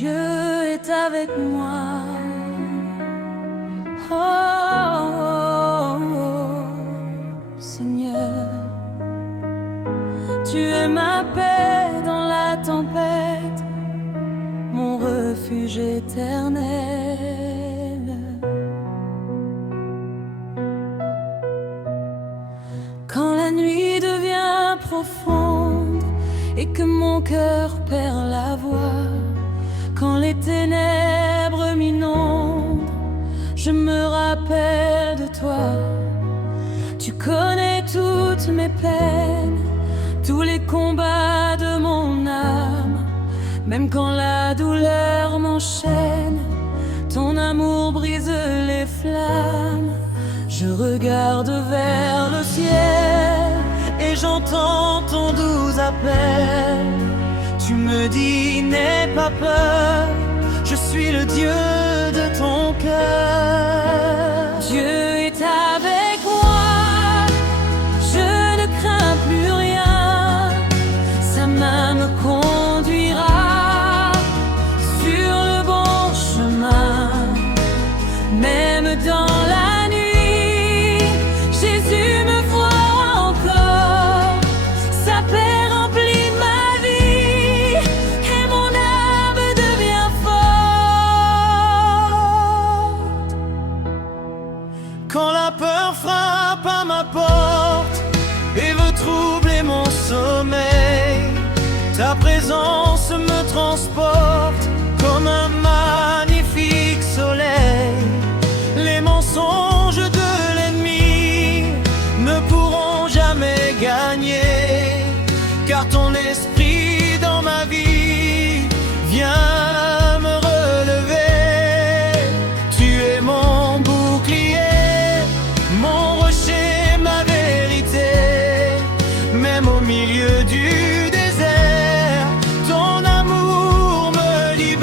Dieu est avec moi. Oh, oh, oh, Seigneur, tu es ma paix dans la tempête, mon refuge éternel. Quand la nuit devient profonde et que mon cœur perd la voix, quand les ténèbres m'inondent, je me rappelle de toi. Tu connais toutes mes peines, tous les combats de mon âme. Même quand la douleur m'enchaîne, ton amour brise les flammes. Je regarde vers le ciel et j'entends ton doux appel. Tu me dis n'aie pas peur, je suis le Dieu de ton cœur. Dieu est avec moi, je ne crains plus rien. Sa main me conduira sur le bon chemin. Même dans la nuit, Jésus me voit encore. Sa paix remplit ma vie et mon âme devient forte. Quand la peur frappe à ma porte et veut troubler mon sommeil, ta présence me transporte comme un magnifique soleil. Les mensonges de l'ennemi ne pourront jamais gagner, car ton esprit dans ma vie vient me relever. Tu es mon bouclier, mon rocher, ma vérité. Même au milieu du désert, ton amour me libère.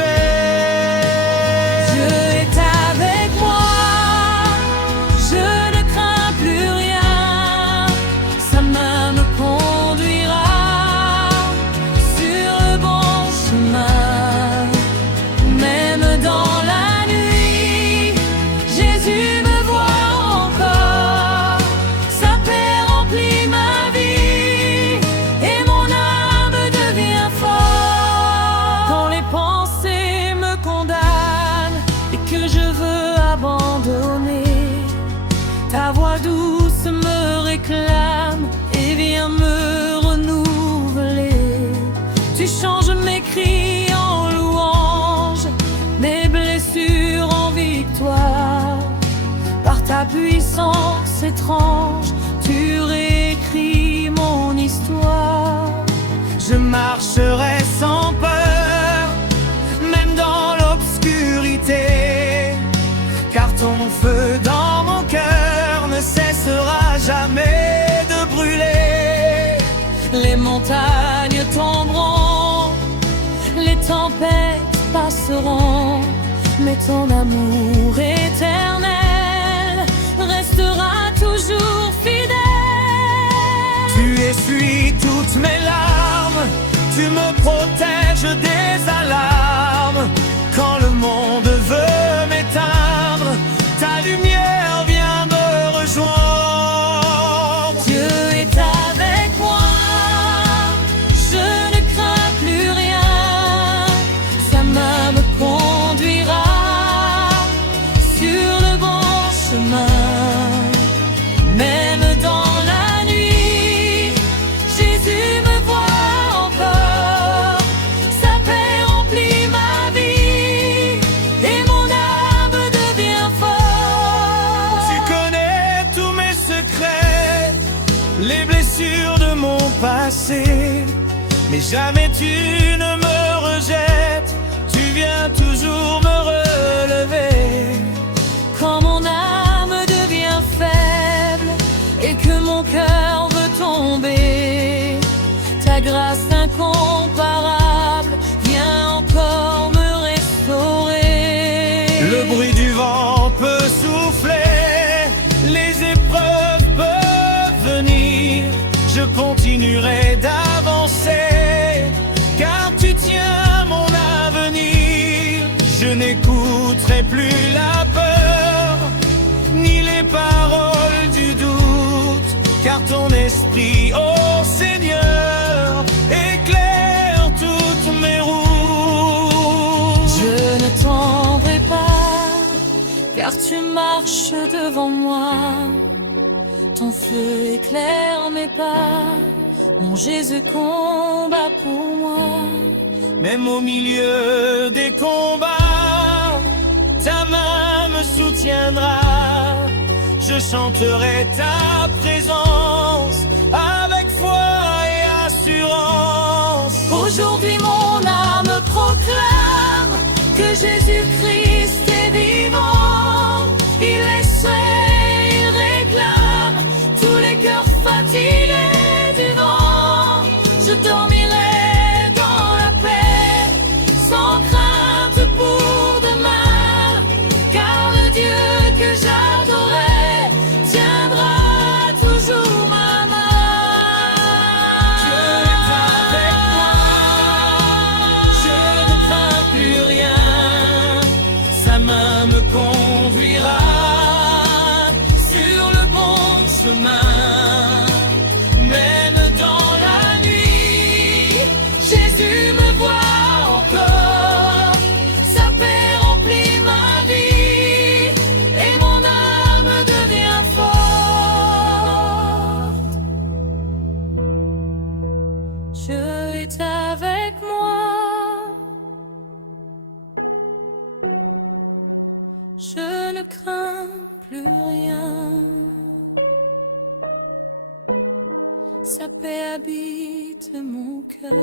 pour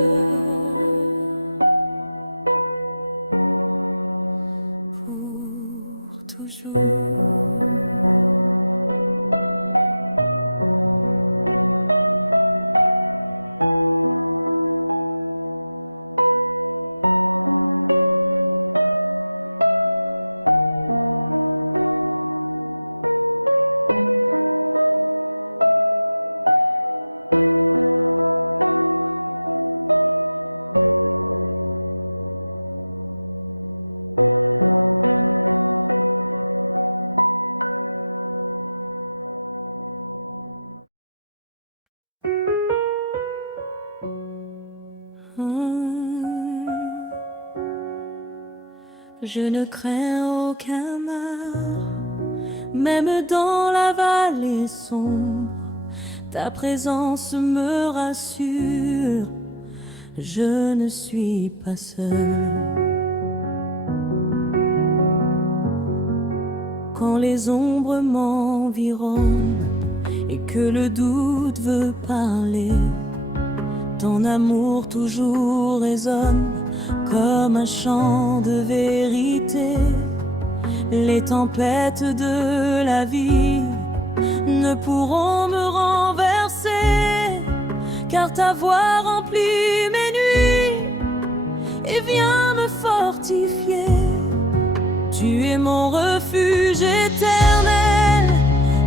toujours. Je ne crains aucun mal, même dans la vallée sombre, ta présence me rassure, je ne suis pas seul. Quand les ombres m'environnent et que le doute veut parler, ton amour toujours résonne comme un chant de vérité. Les tempêtes de la vie ne pourront me renverser, car ta voix remplit mes nuits et vient me fortifier. Tu es mon refuge éternel,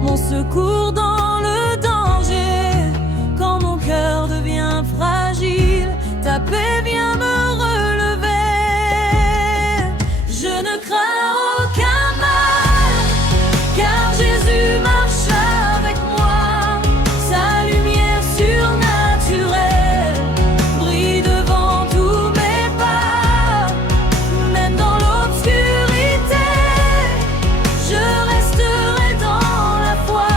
mon secours dans le danger. Quand mon cœur devient fragile, ta paix vient me relever. Je ne crains aucun mal, car Jésus marche avec moi. Sa lumière surnaturelle brille devant tous mes pas. Même dans l'obscurité, je resterai dans la foi.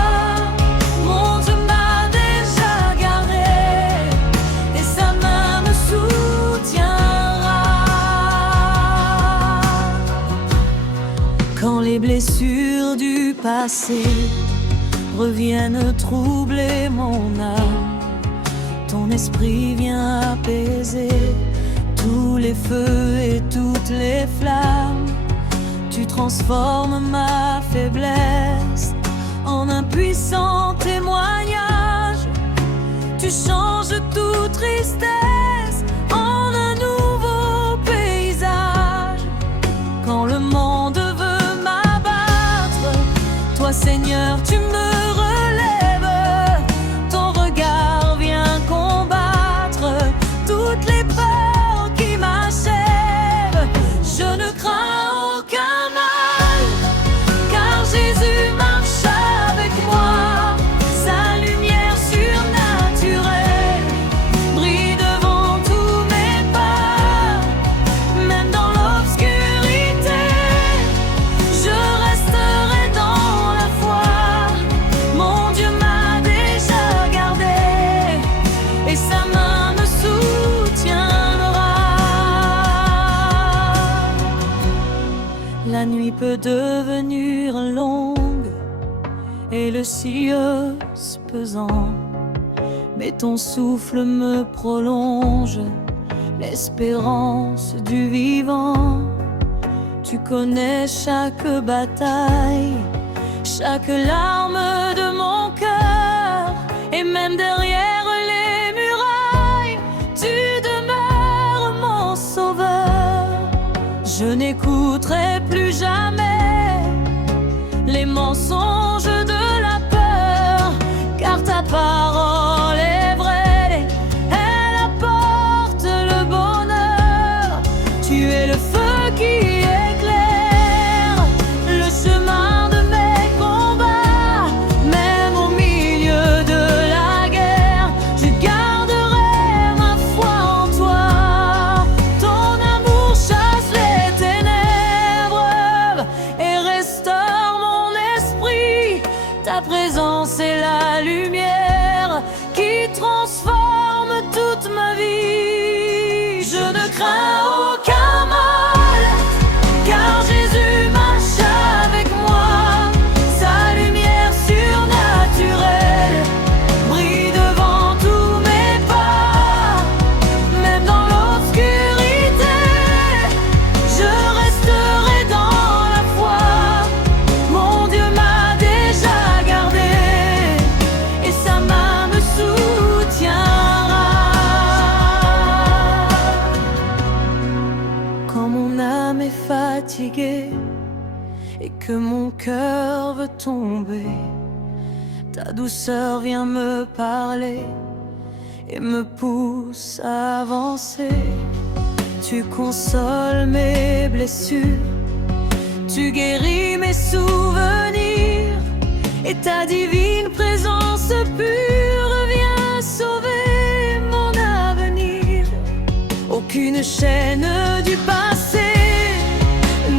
Mon Dieu m'a déjà gardé et sa main me soutiendra. Quand les blessures du passé reviennent troubler mon âme, ton esprit vient apaiser tous les feux et toutes les flammes. Tu transformes ma faiblesse en un puissant témoignage. Tu changes toute tristesse en un nouveau paysage. Quand le monde veut m'abattre, toi Seigneur tu me relèves. Ton regard vient combattre toutes les peurs qui m'achèvent. Je ne crains aucun mal, car Jésus marche avec moi. Sa lumière surnaturelle brille devant tous mes pas. Même dans l'obscurité, je resterai dans la foi. Mon Dieu m'a déjà gardé et sa main me soutiendra. La nuit peut devenir longue et le silence pesant, mais ton souffle me prolonge l'espérance du vivant. Tu connais chaque bataille, chaque larme de mon cœur, et même derrière les murailles, tu demeures mon sauveur. Je n'écouterai plus jamais les mensonges de la peur, car ta parole est vraie, elle apporte le bonheur. Tu es le feu qui éclaire le chemin de mes combats. me pousse à avancer. Tu consoles mes blessures, tu guéris mes souvenirs, et ta divine présence pure vient sauver mon avenir. Aucune chaîne du passé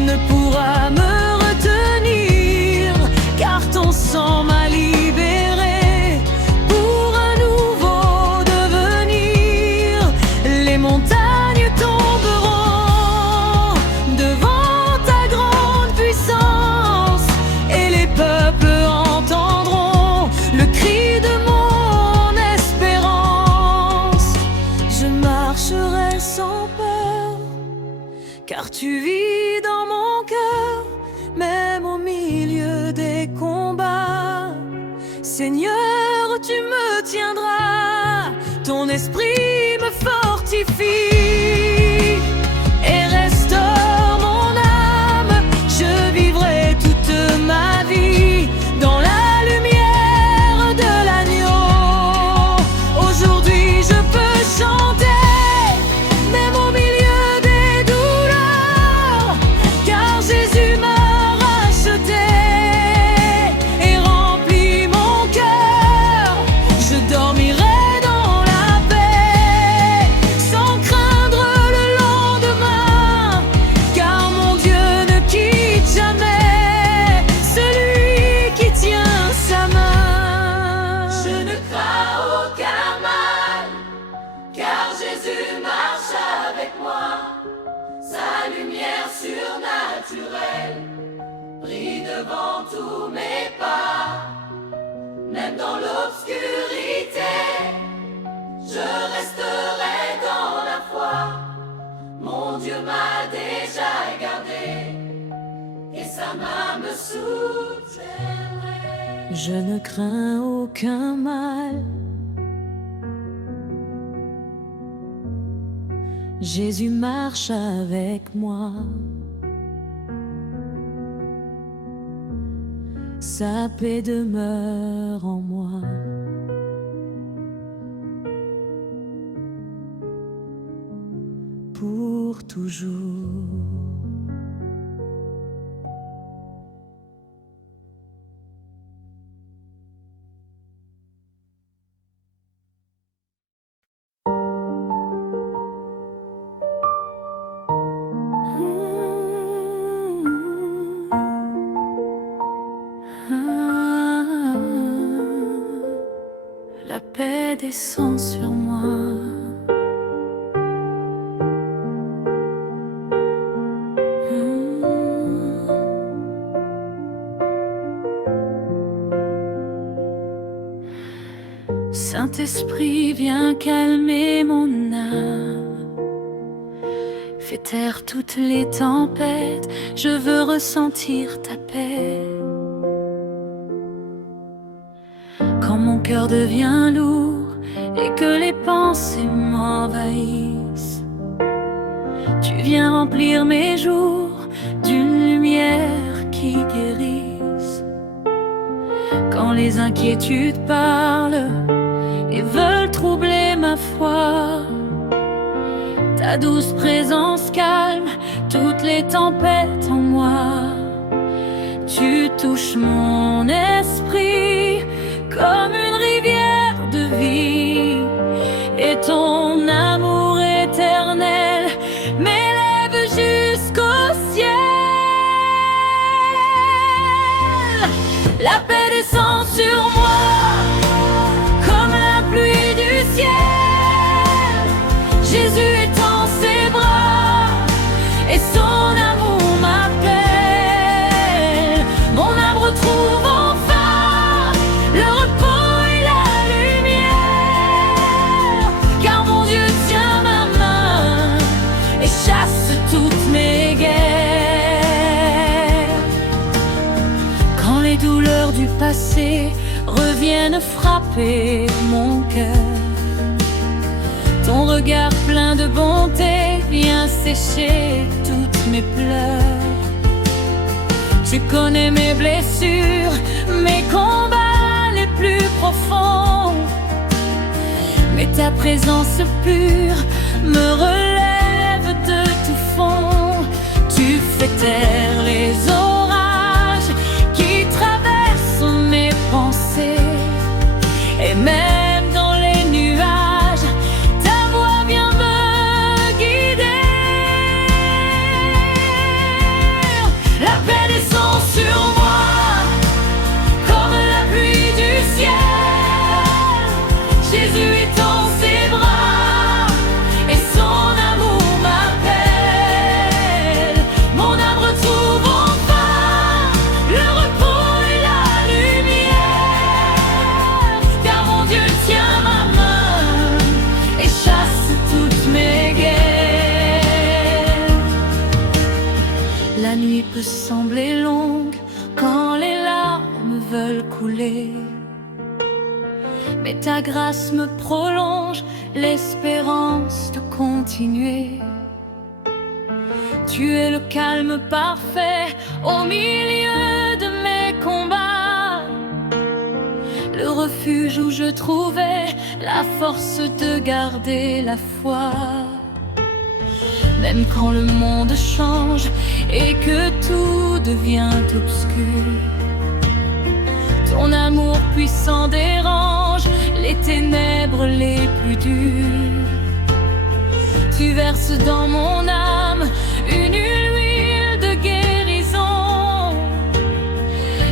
ne pourra me retenir, car ton sang m'a libéré pour un nouveau devenir. Les montagnes tomberont devant ta grande puissance, et les peuples entendront le cri de mon espérance. Je marcherai sans peur, car tu vis dans mon cœur, même au milieu des combats. Seigneur, tu me tiendras, ton esprit me fortifie et restaure mon âme. Je vivrai toute ma vie dans la lumière de l'agneau. Aujourd'hui je peux chanter, même au milieu des douleurs, car Jésus m'a racheté et rempli mon cœur. Je dormirai dans la paix, sans craindre le lendemain, car mon Dieu ne quitte jamais celui qui tient sa main. Je ne crains aucun mal, car Jésus marche avec moi. Sa lumière surnaturelle brille devant tous mes pas. Même dans l'obscurité, je resterai dans la foi. Mon Dieu m'a déjà gardé et sa main me soutiendrait. Je ne crains aucun mal. Jésus marche avec moi. Sa paix demeure en moi. Pour toujours. La paix descend sur moi. Saint-Esprit, viens calmer mon âme. Fais taire toutes les tempêtes, je veux ressentir ta paix. Quand mon cœur devient lourd et que les pensées m'envahissent, tu viens remplir mes jours d'une lumière qui guérisse. Quand les inquiétudes parlent et veulent troubler ma foi, ta douce présence calme toutes les tempêtes en moi. Tu touches mon esprit comme une rivière de vie, et ton amour éternel m'élève jusqu'au ciel. La paix descend sur moi comme la pluie du ciel. Jésus étend ses bras et son amour m'appelle. Mon âme retrouve enfin le repos et la lumière, car mon Dieu tient ma main et chasse toutes mes guerres. Quand les douleurs du passé reviennent présence pure me relève de tout fond. Tu fais taire les orages qui traversent mes pensées. Et même dans les nuages, ta voix vient me guider. La paix descend sur moi comme la pluie du ciel. Jésus est dans ses bras et son amour m'appelle. Mon âme retrouve enfin le repos et la lumière, car mon Dieu tient ma main et chasse toutes mes guerres. La nuit peut sembler longue quand les larmes veulent couler, mais ta grâce me prolonge l'espérance de continuer. Tu es le calme parfait au milieu de mes combats, le refuge où je trouvais la force de garder la foi. Même quand le monde change et que tout devient obscur, ton amour puissant dérange les ténèbres les plus dures. Tu verses dans mon âme une huile de guérison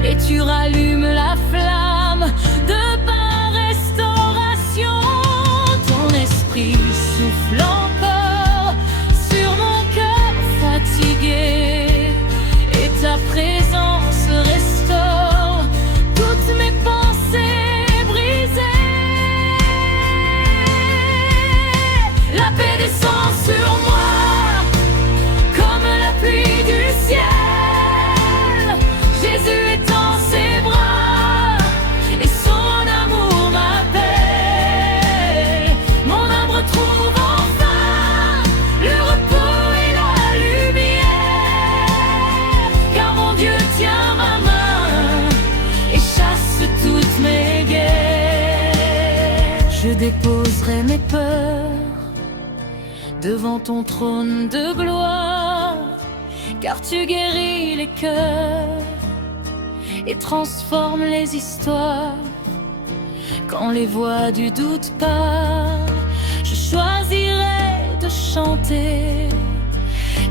et tu rallumes la flamme de ma restauration. Ton esprit souffle encore sur mon cœur fatigué et ta présence restaure toutes mes pensées brisées. La paix descend sur moi comme la pluie du ciel. Jésus est dans ses bras et son amour m'appelle. Mon âme retrouve enfin le repos et la lumière, car mon Dieu tient ma main et chasse toutes mes guerres. Je déposerai mes peurs devant ton trône de gloire, car tu guéris les cœurs et transformes les histoires. Quand les voix du doute parlent, je choisirai de chanter,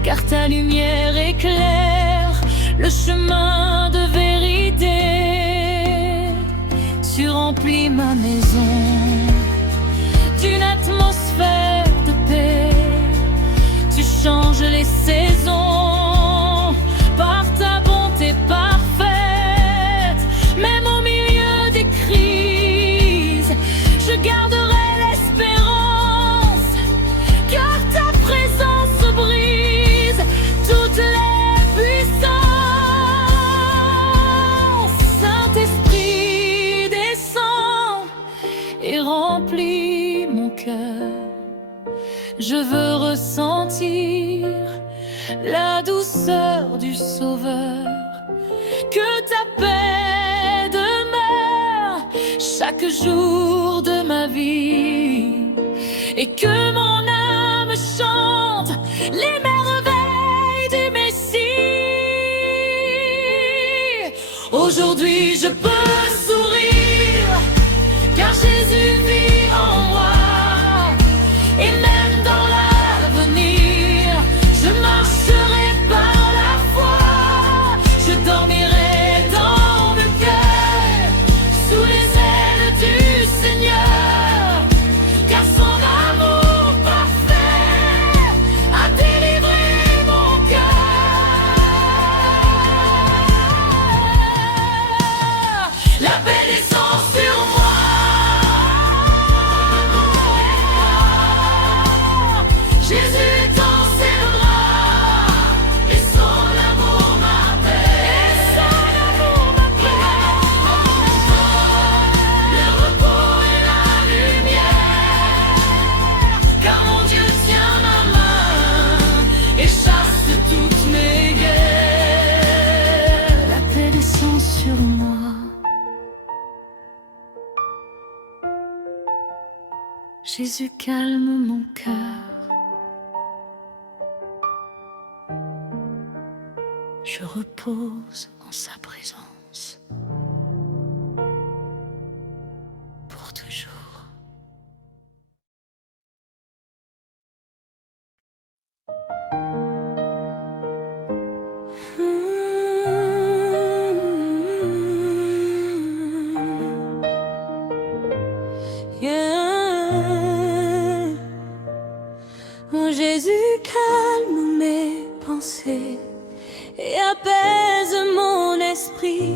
car ta lumière éclaire le chemin de vérité. Tu remplis ma maison d'une atmosphère de paix. Tu changes les saisons par ta bonté parfaite. Même au milieu des crises, je garderai l'espérance, car ta présence brise toutes les puissances. Saint-Esprit descend et remplit mon cœur. Je veux ressentir la douceur du Sauveur. Que ta paix demeure chaque jour de ma vie et que mon âme chante les merveilles du Messie. Aujourd'hui je peux sourire car Jésus vit en moi. Et même dans l'avenir, je marcherai par la foi. Jésus calme mon cœur. Je repose en sa présence pour toujours. Mon Jésus calme mes pensées et apaise mon esprit.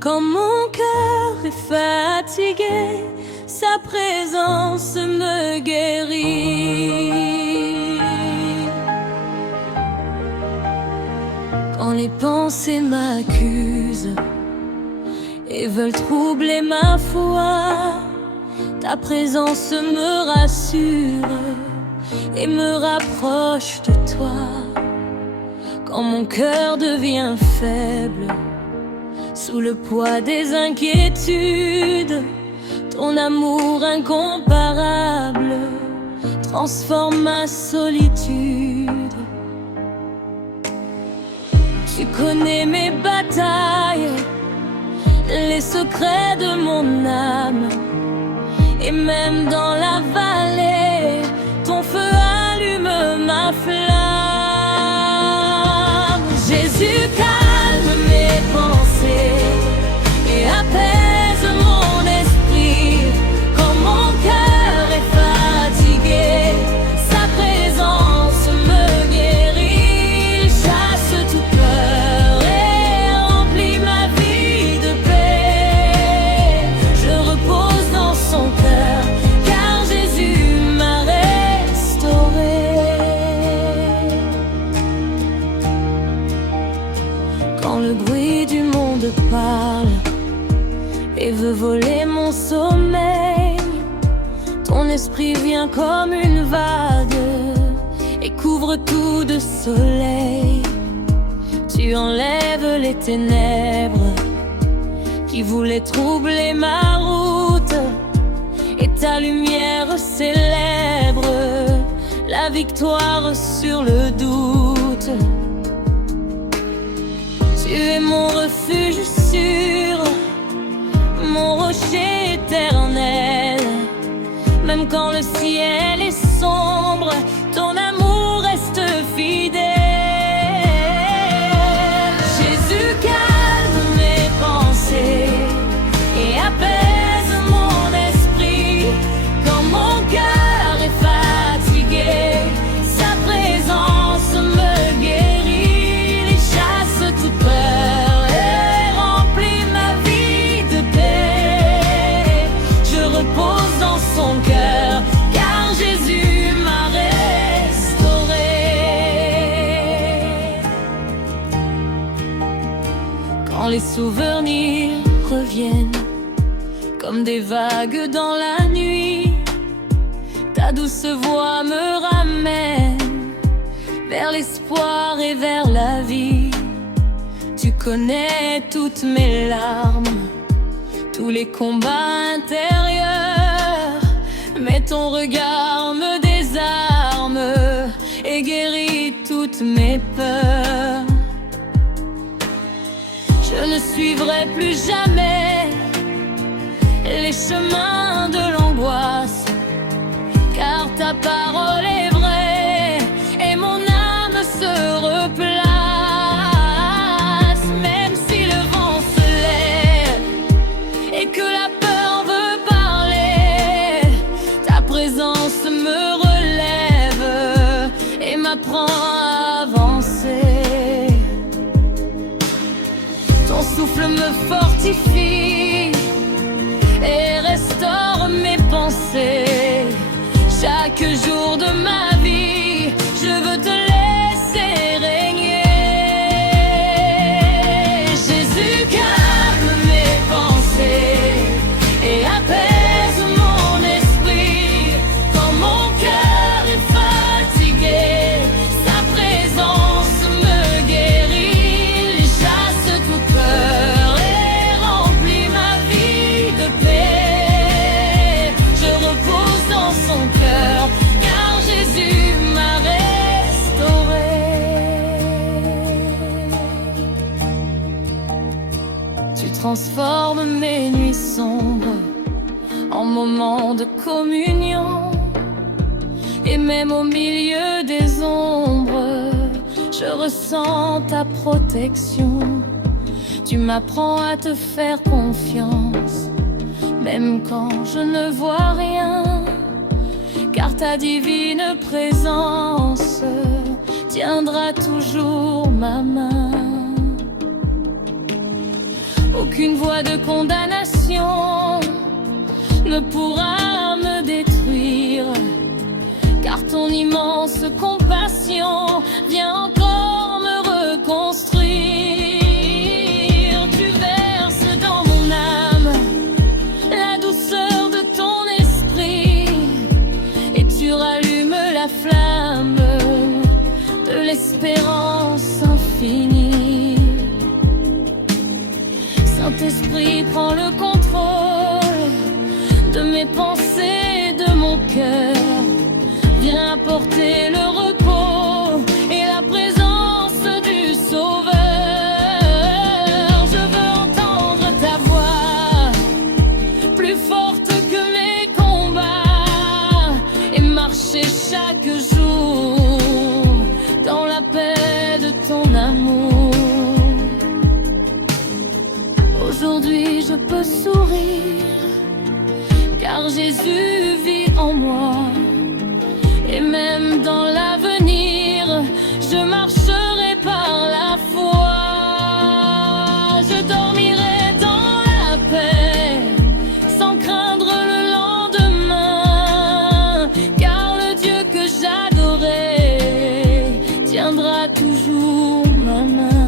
Quand mon cœur est fatigué, sa présence me guérit. Quand les pensées m'accusent et veulent troubler ma foi, ta présence me rassure et me rapproche de toi. Quand mon cœur devient faible, sous le poids des inquiétudes, ton amour incomparable transforme ma solitude. Tu connais mes batailles, les secrets de mon âme, et même dans la vallée, ton feu allume ma flamme. Jésus calme mes pensées et apaise mon esprit. Quand mon cœur est fatigué, sa présence me guérit. Chasse tout peur et remplit ma vie de paix. Je repose dans son cœur, car Jésus m'a restauré. Quand le bruit du monde parle et veut voler mon sommeil, ton esprit vient comme une vague et couvre tout de soleil. Tu enlèves les ténèbres qui voulaient troubler ma route, et ta lumière célèbre la victoire sur le doute. Tu es mon refuge sûr, mon rocher éternel. Même quand le ciel est sombre, ton amour reste fidèle. Jésus calme mes pensées et apaise mon esprit. Quand mon cœur est fatigué, sa présence me guérit. Il chasse toute peur et remplit ma vie de paix. Je repose dans son cœur, car Jésus m'a restauré. Quand les souvenirs reviennent comme des vagues dans la nuit, ta douce voix me ramène vers l'espoir et vers la vie. Tu connais toutes mes larmes, tous les combats intérieurs, mais ton regard me désarme et guérit toutes mes peurs. Je ne suivrai plus jamais les chemins de l'angoisse, car ta parole est vraie et mon âme se replace. Même si le vent se lève et que la peur veut parler, ta présence me relève et m'apprend à avancer. Ton souffle me fortifie et restaure mes pensées. Chaque jour de Même au milieu des ombres, je ressens ta protection. Tu m'apprends à te faire confiance, même quand je ne vois rien, car ta divine présence tiendra toujours ma main. Aucune voix de condamnation ne pourra me détruire, car ton immense compassion vient encore me reconstruire. Tu verses dans mon âme la douceur de ton esprit, et tu rallumes la flamme de l'espérance infinie. Saint-Esprit, prends le contrôle de mes pensées, de mon cœur. Viens apporter le repos et la présence du Sauveur. Je veux entendre ta voix, plus forte que mes combats, et marcher chaque jour dans la paix de ton amour. Aujourd'hui je peux sourire, car Jésus vit en moi. Et même dans l'avenir, je marcherai par la foi. Je dormirai dans la paix, sans craindre le lendemain, car le Dieu que j'adorais tiendra toujours ma main.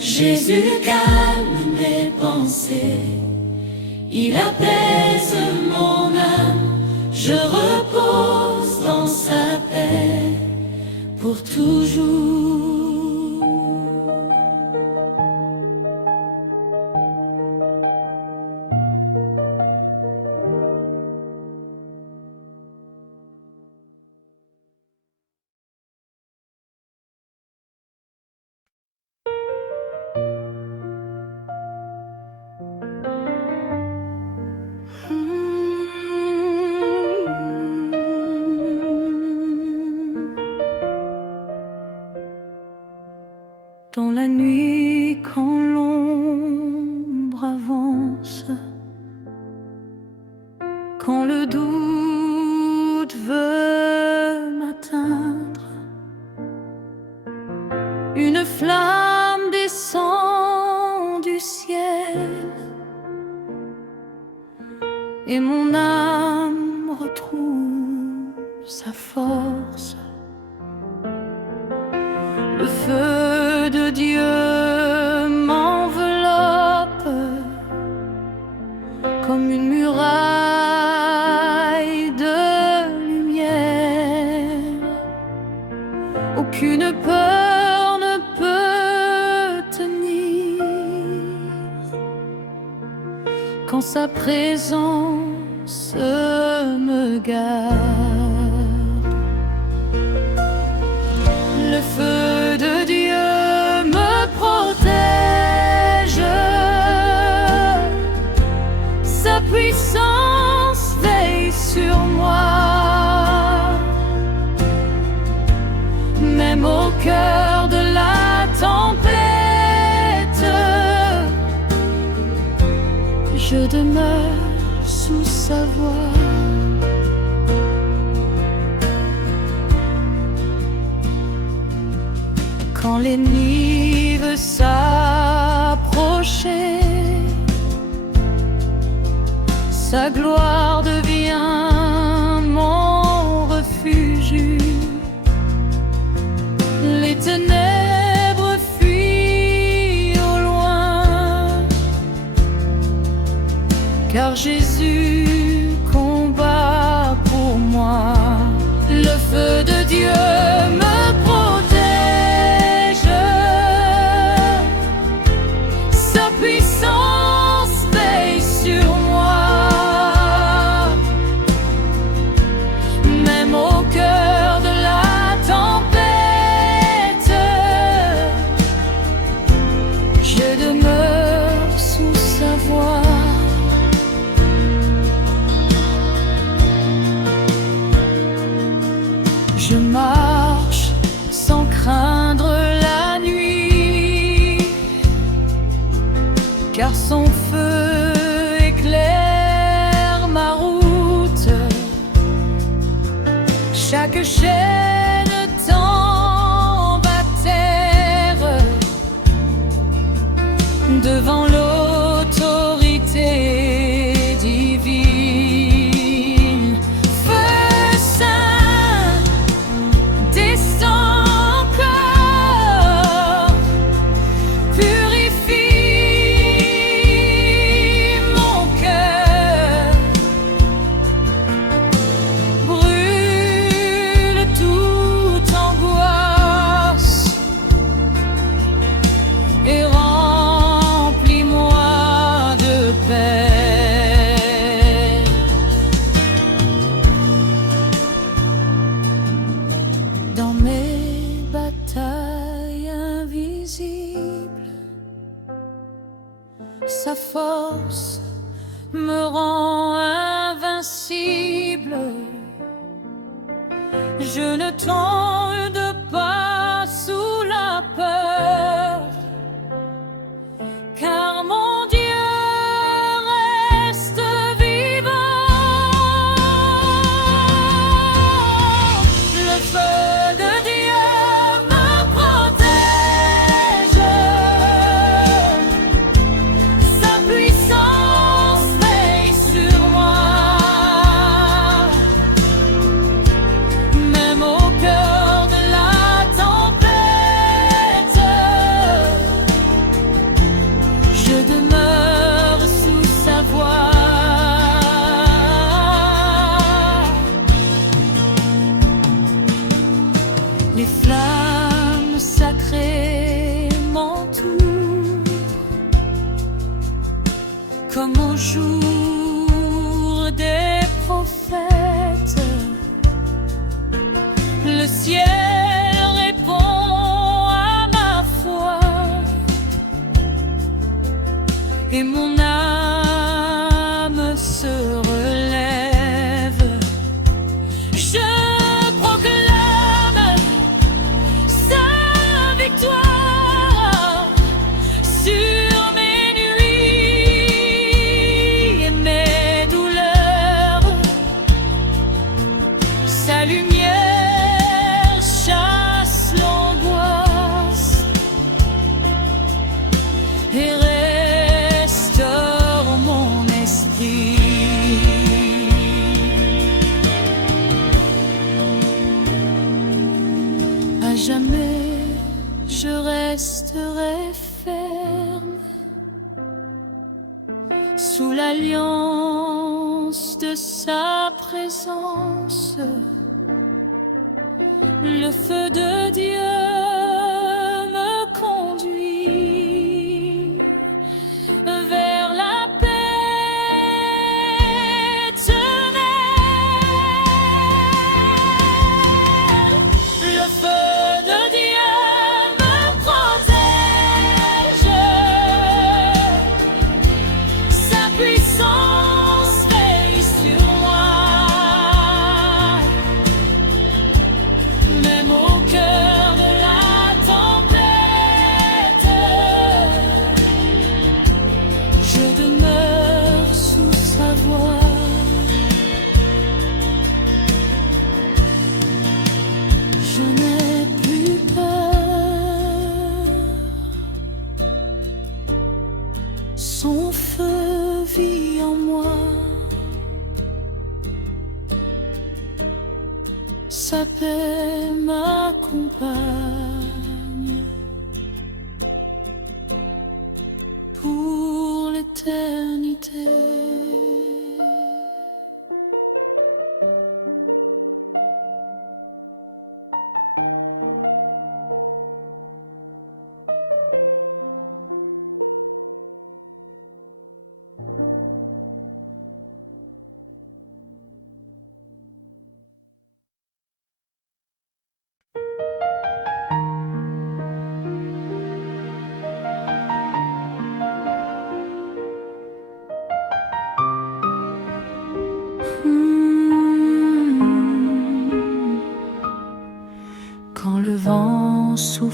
Jésus calme mes pensées, il apaise mon âme, je repose dans sa paix pour toujours. Dans la nuit, quand l'ombre avance, quand le doute veut m'atteindre, une flamme descend du ciel et mon âme retrouve sa force. Le feu de Dieu m'enveloppe comme une muraille de lumière. Aucune peur ne peut tenir quand sa présence me garde. Le feu de Dieu me protège, sa puissance veille sur moi, même au cœur de la tempête, je demeure sous sa voix. Quand l'ennemi veut s'approcher, sa gloire devient mon refuge. Les ténèbres fuient au loin, car Jésus combat pour moi. Le feu de Dieu me protège, sa puissance veille sur moi, même au cœur de la tempête, je demeure sous sa voix.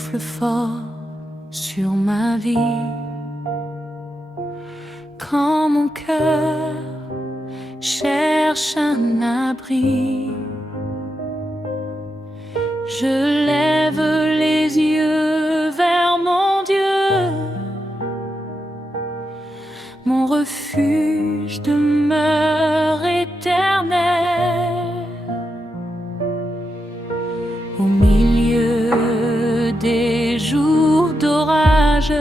souffle fort sur ma vie. Quand mon cœur cherche un abri, je lève les yeux vers mon Dieu. Mon refuge demeure éternel au milieu des jours d'orage.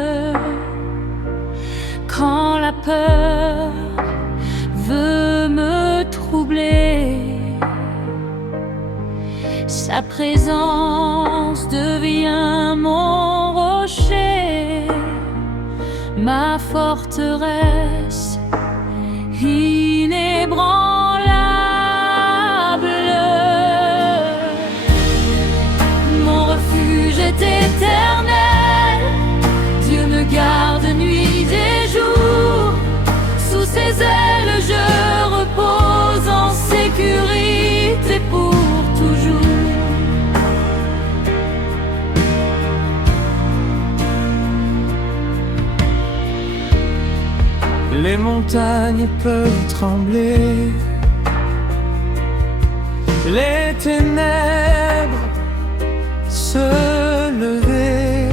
Quand la peur veut me troubler, sa présence devient mon rocher, ma forteresse inébranlable. Mon refuge est éternel, Dieu me garde nuit et jour. Sous ses ailes je repose en sécurité pour toujours. Les montagnes peuvent trembler, les ténèbres se lever,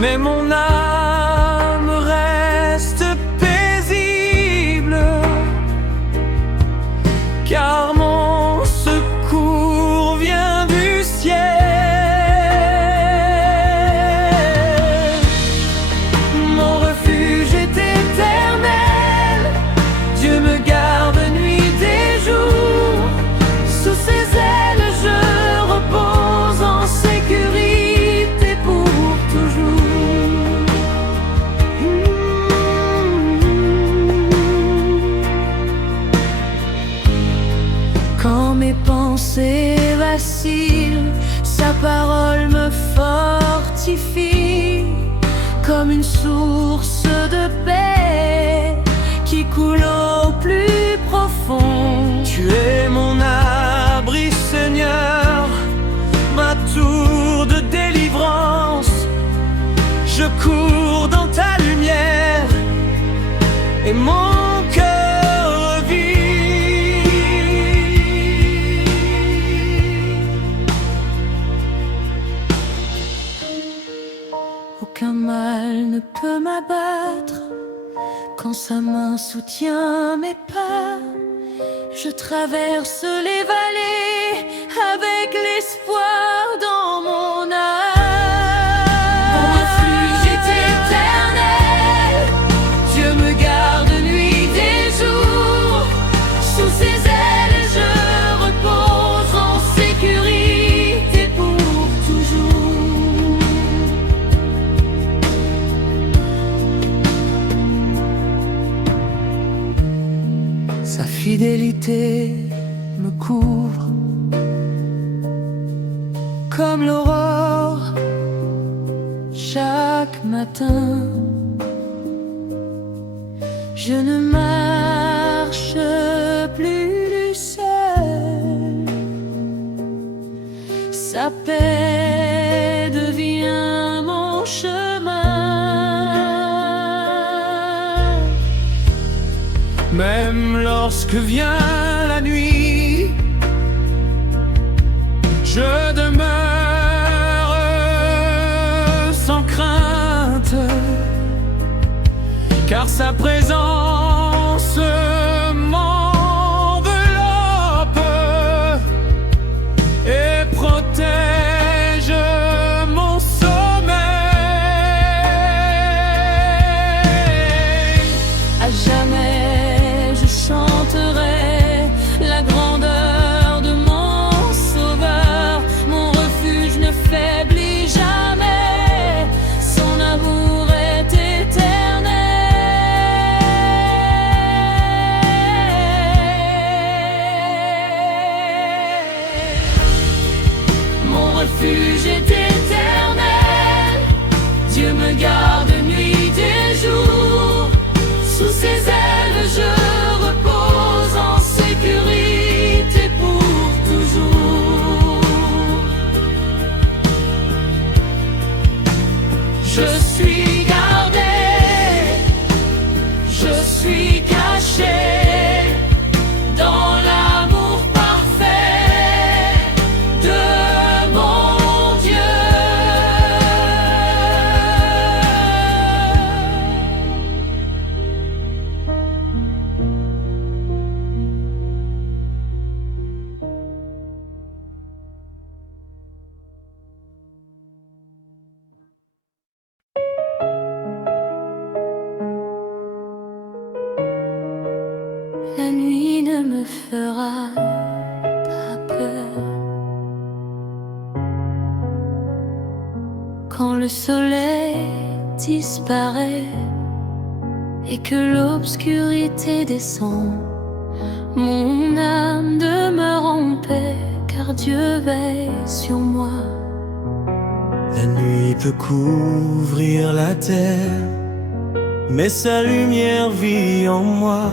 mais mon âme reste paisible, car mon secours vient du ciel. Mon refuge est éternel, Dieu me garde nuit et jour. Sous ses ailes je repose en sécurité pour toujours. Quand mes pensées vacillent, sa parole me fortifie, comme une source de paix qui coule au plus profond. Tu es mon abri, Seigneur, ma tour de délivrance. Je cours dans ta lumière et mon cœur vit. Aucun mal ne peut m'abattre quand sa main soutient mes pas. Je traverse les vallées avec l'espoir dans mon âme. Mon refuge est éternel, Dieu me garde nuit et jour. Sous ses ailes je repose en sécurité pour toujours. Sa fidélité me couvre comme l'aurore chaque matin. Je ne marche plus seul, sa paix devient mon chemin. Même lorsque vient la nuit, je demeure sans crainte, car sa présence m'enveloppe et protège mon sommeil. À jamais je chanterai la La nuit ne me fera pas peur. Quand le soleil disparaît et que l'obscurité descend, mon âme demeure en paix, car Dieu veille sur moi. La nuit peut couvrir la terre, mais sa lumière vit en moi.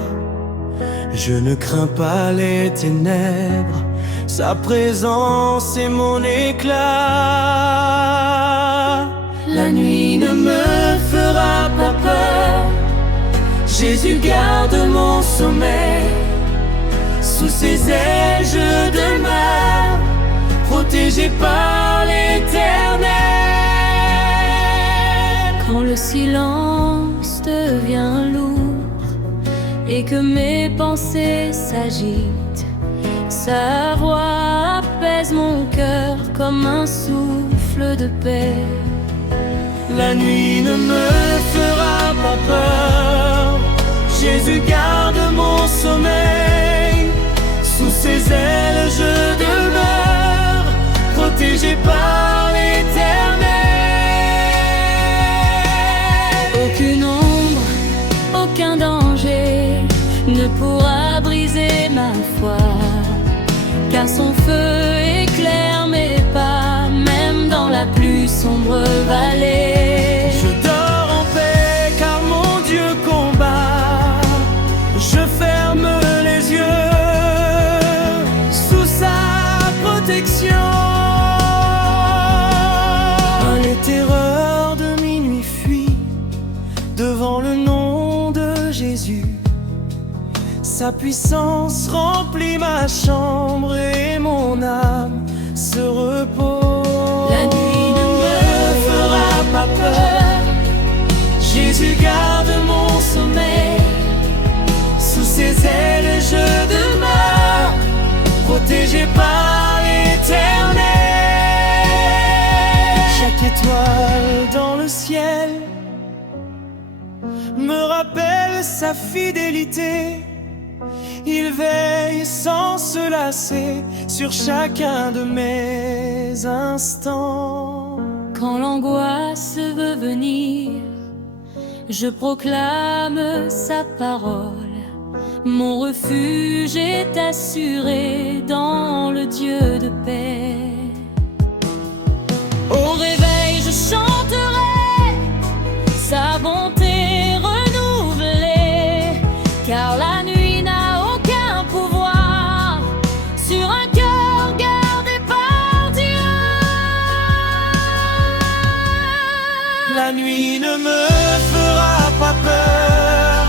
Je ne crains pas les ténèbres, sa présence est mon éclat. La nuit ne me fera pas peur, Jésus garde mon sommeil. Sous ses ailes je demeure, protégé par l'Éternel. Quand le silence devient lourd et que mes pensées s'agitent, sa voix apaise mon cœur comme un souffle de paix. La nuit ne me fera pas peur, Jésus garde mon sommeil. Sous ses ailes je demeure, protégé par l'Éternel. Aucune ombre, aucun danger ne pourra briser ma foi, car son feu éclaire mes pas, même dans la plus sombre vallée. Sa puissance remplit ma chambre et mon âme se repose. La nuit ne me fera pas peur, Jésus garde mon sommeil. Sous ses ailes je demeure, protégé par l'Éternel. Chaque étoile dans le ciel me rappelle sa fidélité. Il veille sans se lasser sur chacun de mes instants. Quand l'angoisse veut venir, je proclame sa parole. Mon refuge est assuré dans le Dieu de paix. Au réveil je chanterai sa bonté renouvelée, car la nuit ne me fera pas peur,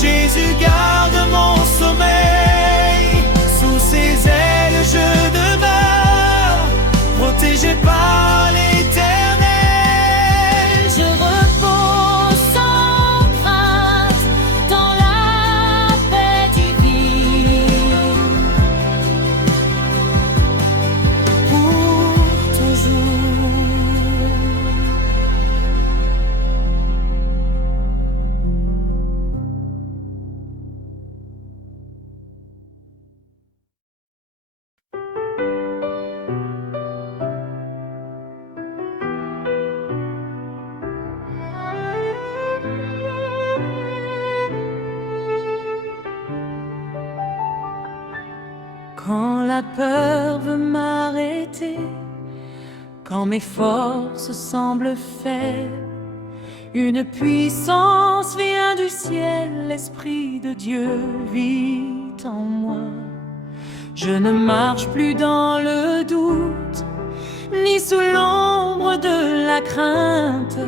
Jésus garde mon sommeil. Sous ses ailes je demeure, protégé par l'Éternel. Je repose sans crainte dans la paix divine. Pour toujours. Quand la peur veut m'arrêter, quand mes forces semblent faibles, une puissance vient du ciel, l'Esprit de Dieu vit en moi. Je ne marche plus dans le doute, ni sous l'ombre de la crainte,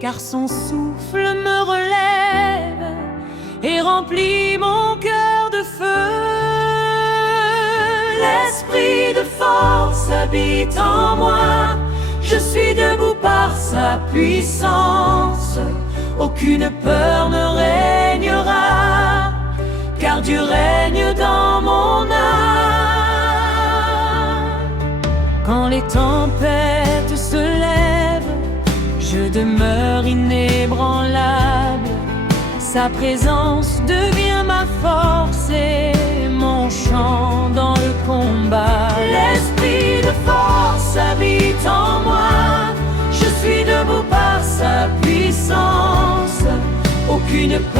car son souffle me relève et remplit mon cœur de feu. L'esprit de force habite en moi, je suis debout par sa puissance. Aucune peur ne régnera, car Dieu règne dans mon âme. Quand les tempêtes se lèvent, je demeure inébranlable. Sa présence devient ma force et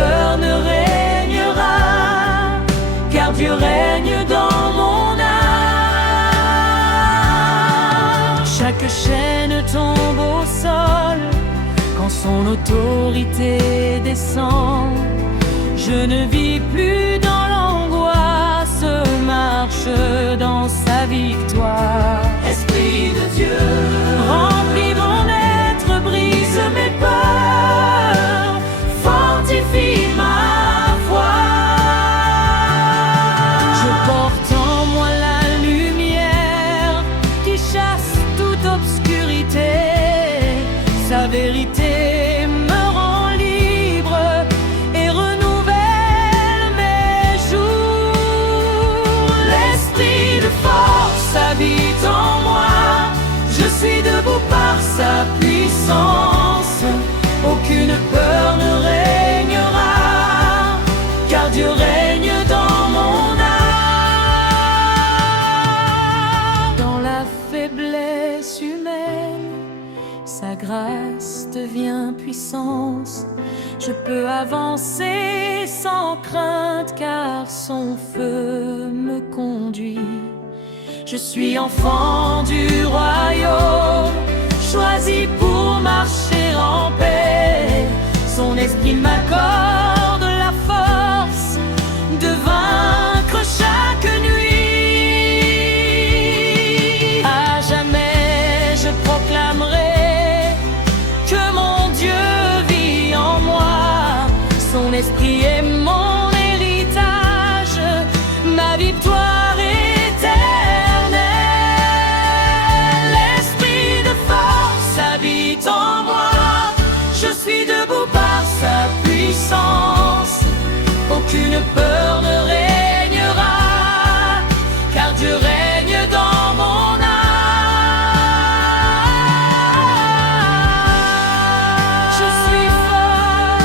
peur ne régnera, car Dieu règne dans mon âme. Chaque chaîne tombe au sol quand son autorité descend. Je ne vis plus dans l'angoisse, marche dans sa victoire. Esprit de Dieu, remplis mon être, brise mes peurs, fortifie ma foi. Je porte en moi la lumière qui chasse toute obscurité. Sa vérité me rend libre et renouvelle mes jours. L'esprit de force habite en moi. Je suis debout par sa puissance. Aucune peur ne régnera, car Dieu règne dans mon âme. Dans la faiblesse humaine, sa grâce devient puissance. Je peux avancer sans crainte, car son feu me conduit. Je suis enfant du royaume, choisi pour marcher en paix. Son esprit m'accorde la force de vaincre chaque nuit. À jamais je proclamerai que mon Dieu vit en moi. Son esprit est mon héritage, ma victoire éternelle. L'esprit de force habite en moi. Je suis debout par sa puissance. Aucune peur ne régnera, car Dieu règne dans mon âme. Je suis fort,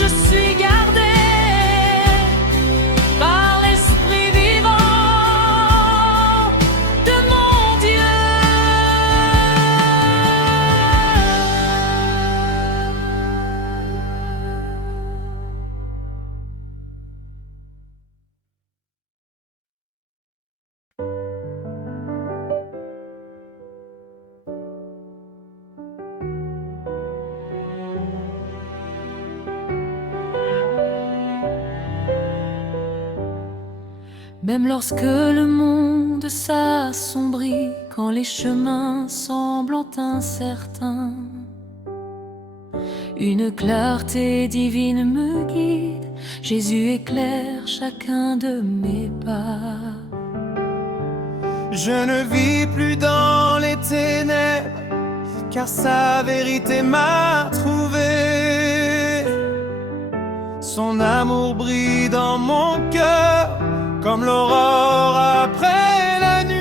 je suis gardé par l'esprit vivant de mon Dieu. Même lorsque le monde s'assombrit, quand les chemins semblent incertains, une clarté divine me guide. Jésus éclaire chacun de mes pas. Je ne vis plus dans les ténèbres, car sa vérité m'a trouvé. Son amour brille dans mon cœur comme l'aurore après la nuit.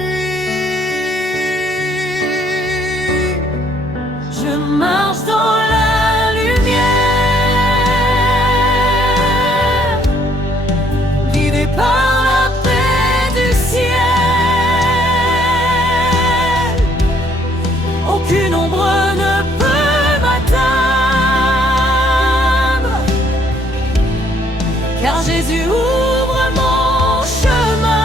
Je marche dans la lumière, guidé par la paix du ciel. Aucune ombre ne peut m'atteindre, car Jésus ouvre mon chemin.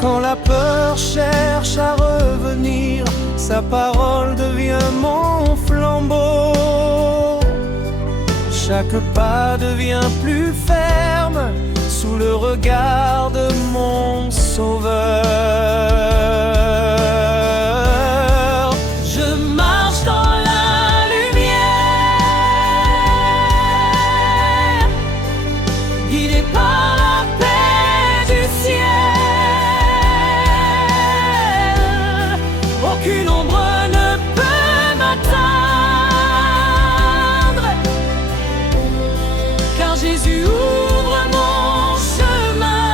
Quand la peur cherche à revenir, sa parole devient mon flambeau. Chaque pas devient plus ferme sous le regard de mon Sauveur. Je marche dans la lumière, guidé par la paix du ciel. Aucune ombre ne peut m'atteindre, car Jésus ouvre mon chemin.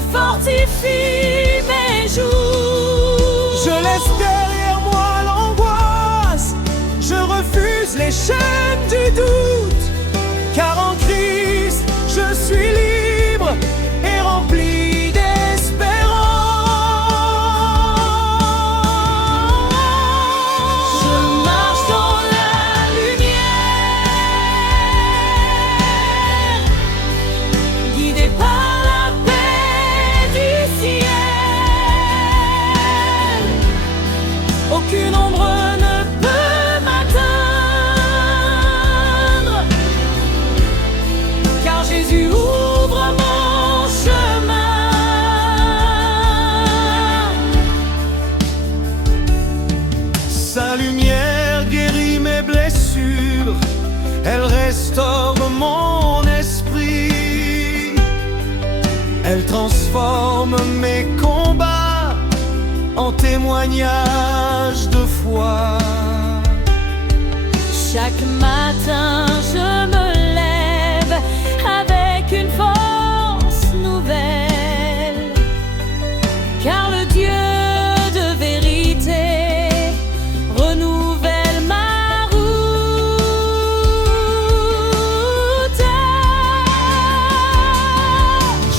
et fortifie mes jours. Je laisse derrière moi l'angoisse, je refuse les chaînes du doute, car en Christ je suis libre et rempli d'espérance. Je marche dans la lumière, guidé par la paix du ciel. Aucune ombre ne peut m'atteindre, Car Jésus ouvre mon chemin. Sa lumière guérit mes blessures, elle restaure mon esprit, elle transforme mes combats en témoignages de foi. Chaque matin je me lève avec une force nouvelle, car le Dieu de vérité renouvelle ma route.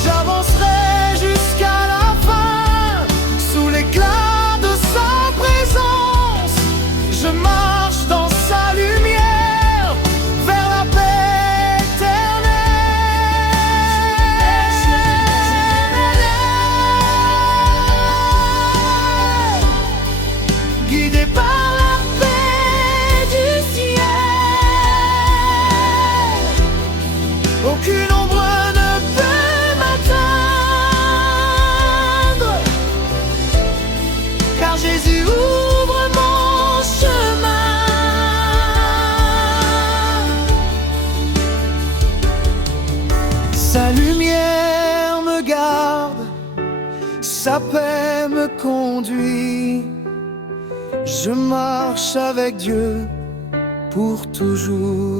J'avancerai jusqu'à la fin, sous l'éclat de sa présence. Je marche dans sa lumière, vers la paix éternelle. Guidé par la paix Du ciel, aucune ombre ne peut m'atteindre, car Jésus ouvre mon chemin. Sa lumière me garde, sa paix me conduit. Je marche avec Dieu pour toujours.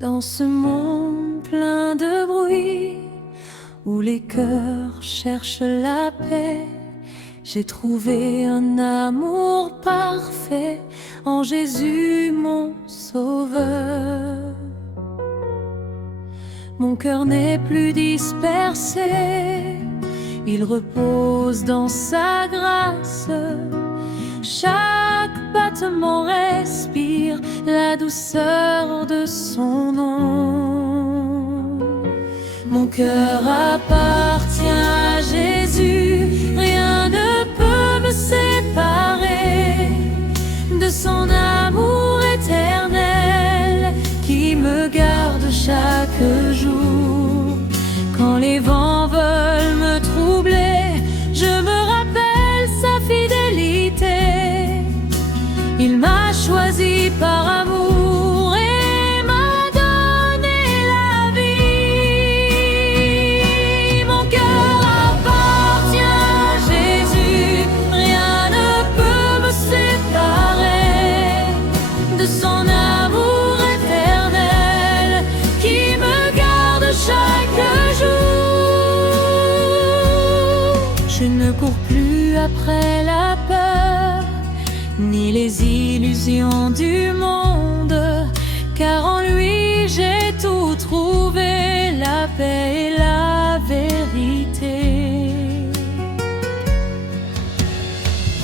Dans ce monde plein de bruit, où les cœurs cherchent la paix, j'ai trouvé un amour parfait en Jésus mon Sauveur. Mon cœur n'est plus dispersé, il repose dans sa grâce. Chaque battement respire la douceur de son nom. Mon cœur appartient à Jésus, rien ne peut me séparer de son amour éternel qui me garde chaque jour. Quand les vents veulent me troubler, je me rappelle sa fidélité. Il m'a choisi par amour et m'a donné la vie. Mon cœur appartient à Jésus, rien ne peut me séparer de son amour éternel qui me garde chaque jour. Je ne cours plus après la peur, ni les illusions du monde, car en lui j'ai tout trouvé, la paix et la vérité.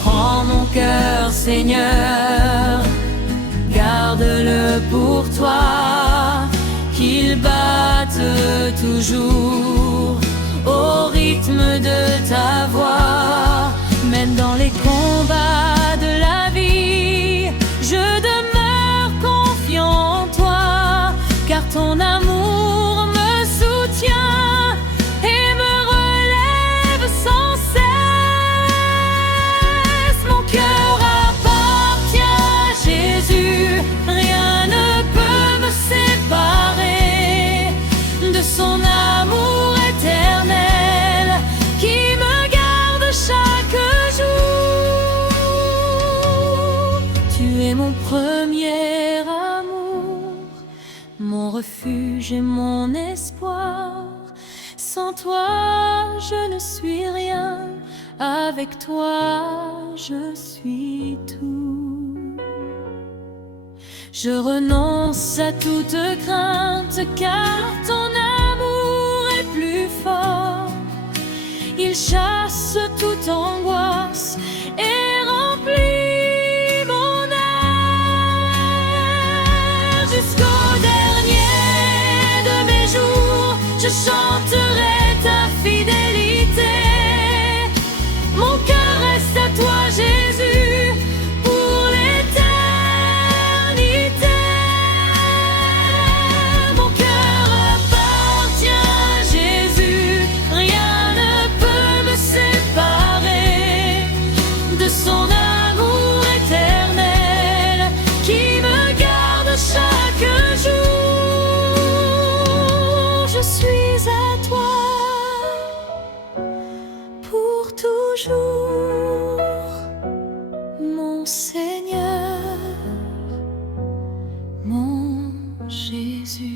Prends mon cœur, Seigneur. Seigneur, garde-le pour toi, qu'il batte toujours au rythme de ta voix. Même dans les combats de la vie, je demeure confiant en toi, car ton amour me soutient et me relève sans cesse. Mon cœur appartient à Jésus, rien ne peut me séparer de son amour éternel qui me garde chaque jour. Tu es mon premier amour, mon refuge et mon espoir. Sans toi, je ne suis rien. Avec toi, je suis tout. Je renonce à toute crainte, car ton amour est plus fort. Il chasse toute angoisse et remplit mon âme. Jusqu'au dernier de mes jours, je chanterai ta fidélité. Mon cœur reste à toi, Jésus, pour l'éternité. Mon cœur appartient à Jésus, rien ne peut me séparer de son amour éternel qui me garde chaque jour. Je suis à toi pour toujours, mon Seigneur, mon Jésus.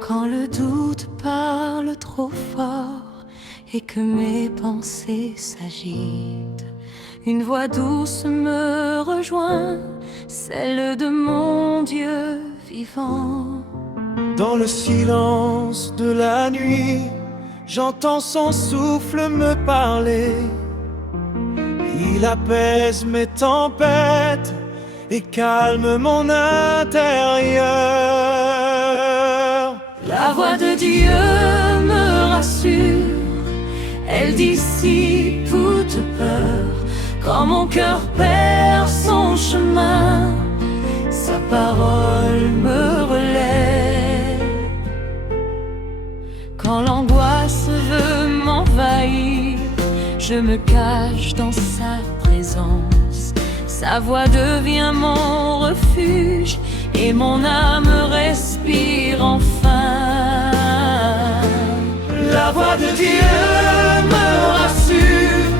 Quand le doute parle trop fort et que mes pensées s'agitent, une voix douce me rejoint, celle de mon Dieu vivant. Dans le silence de la nuit, j'entends son souffle me parler. Il apaise mes tempêtes et calme mon intérieur. La voix de Dieu me rassure, elle dissipe toute peur. Quand mon cœur perd son chemin, sa parole me relève. Quand l'angoisse veut m'envahir, je me cache dans sa présence. Sa voix devient mon refuge et mon âme respire enfin. La voix de Dieu me rassure,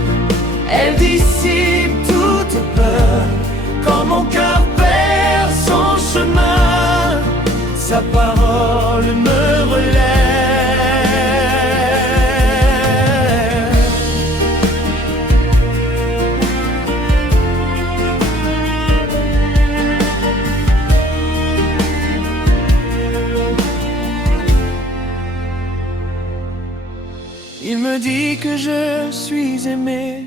elle dissipe toute peur. Quand mon cœur perd son chemin, sa parole me relève. Il me dit que je suis aimé,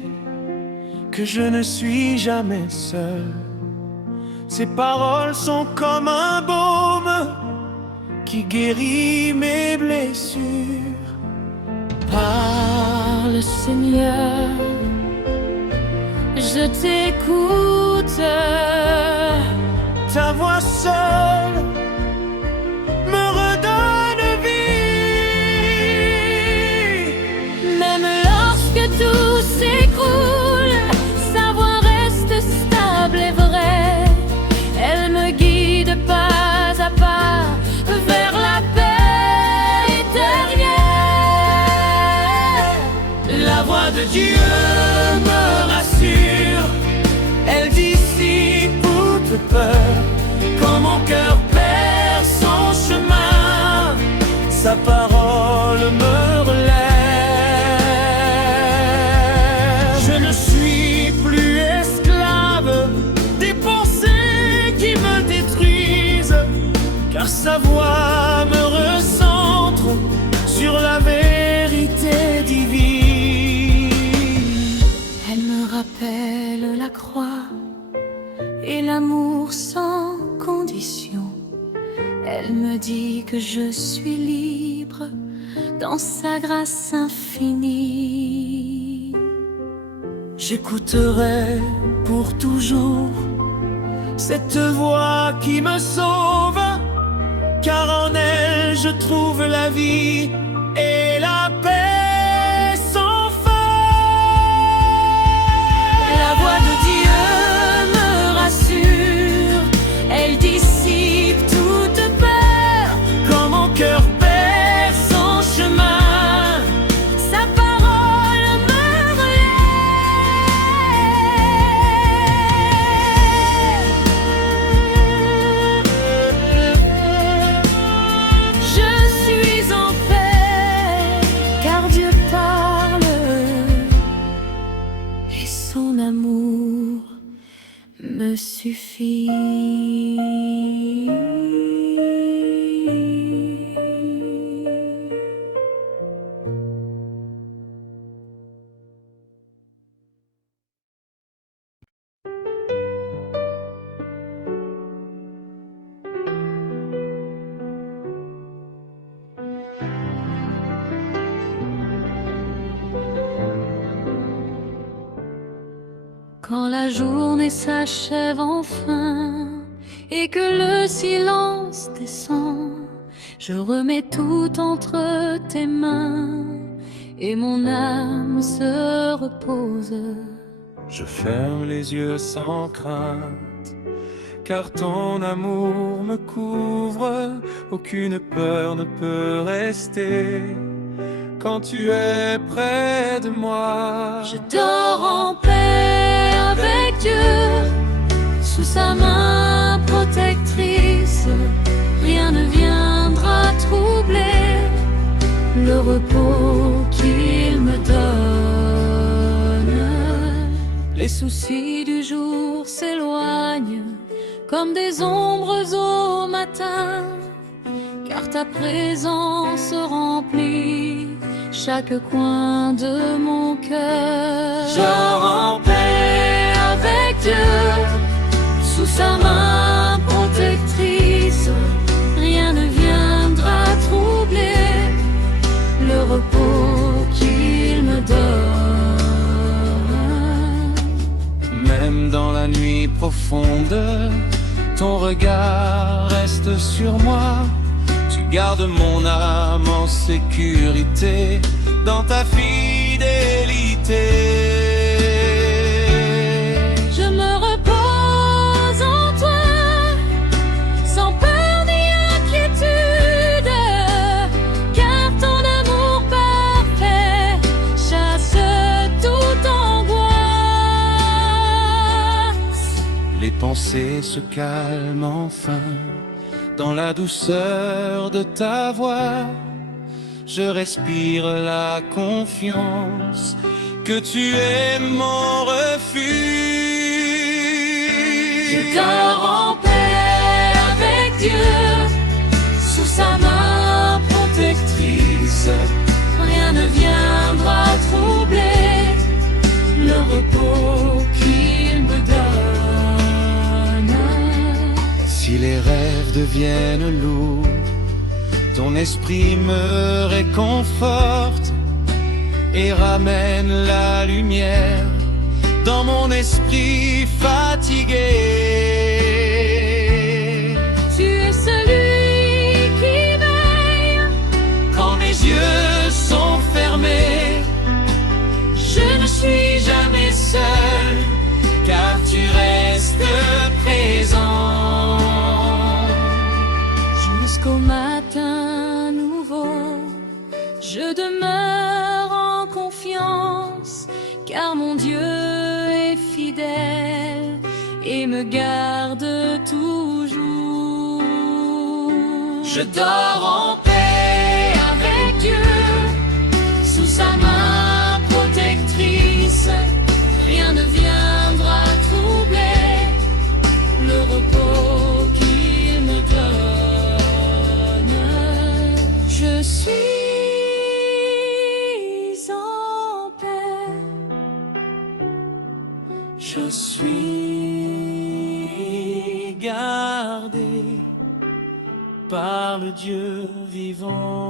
que je ne suis jamais seul. Ces paroles sont comme un baume qui guérit mes blessures. Parle, Seigneur, je t'écoute. Ta voix seule me redonne vie. Même lorsque tout s'écroule, sa voix reste stable et vraie. Elle me guide pas à pas vers la paix éternelle. La voix de Dieu me rassure, elle dissipe toute peur. Quand mon cœur perd son chemin, sa parole me relève. j'écouterai pour toujours cette voix qui me sauve, car en elle je trouve la vie et la paix sans fin. La voix de Dieu me rassure, elle dissipe toute peur. Quand mon cœur perd son chemin, Sa parole me je suis en paix, car Dieu parle et son amour me suffit. Quand la journée s'achève enfin et que le silence descend, je remets tout entre tes mains et mon âme se repose. je ferme les yeux sans crainte, car ton amour me couvre. Aucune peur ne peut rester quand tu es près de moi. Je dors en paix avec Dieu, sous sa main protectrice. Rien ne viendra troubler le repos qu'il me donne. Les soucis du jour s'éloignent comme des ombres au matin, car ta présence remplit chaque coin de mon cœur. Dors en paix Avec Dieu, sous sa main protectrice, rien ne viendra troubler le repos qu'il me donne. Même dans la nuit profonde, ton regard reste sur moi. Tu gardes mon âme en sécurité dans ta fidélité. Je me repose en toi, sans peur ni inquiétude, car ton amour parfait chasse toute angoisse. Les pensées se calment enfin dans la douceur de ta voix. Je respire la confiance que tu es mon refuge. Je dors en paix avec Dieu, sous sa main protectrice. Rien ne viendra troubler le repos qu'il me donne. Si les rêves deviennent lourds, ton esprit me réconforte et ramène la lumière dans mon esprit fatigué. Tu es celui qui veille Quand mes yeux sont fermés, je ne suis jamais seul, car tu restes présent. jusqu'au matin nouveau. Je demeure en confiance, car mon Dieu est fidèle et me garde toujours. Je dors en paix avec Dieu, sous sa main protectrice. Rien ne viendra troubler le repos qu'il me donne. Je suis en paix. Je suis gardé par le Dieu vivant.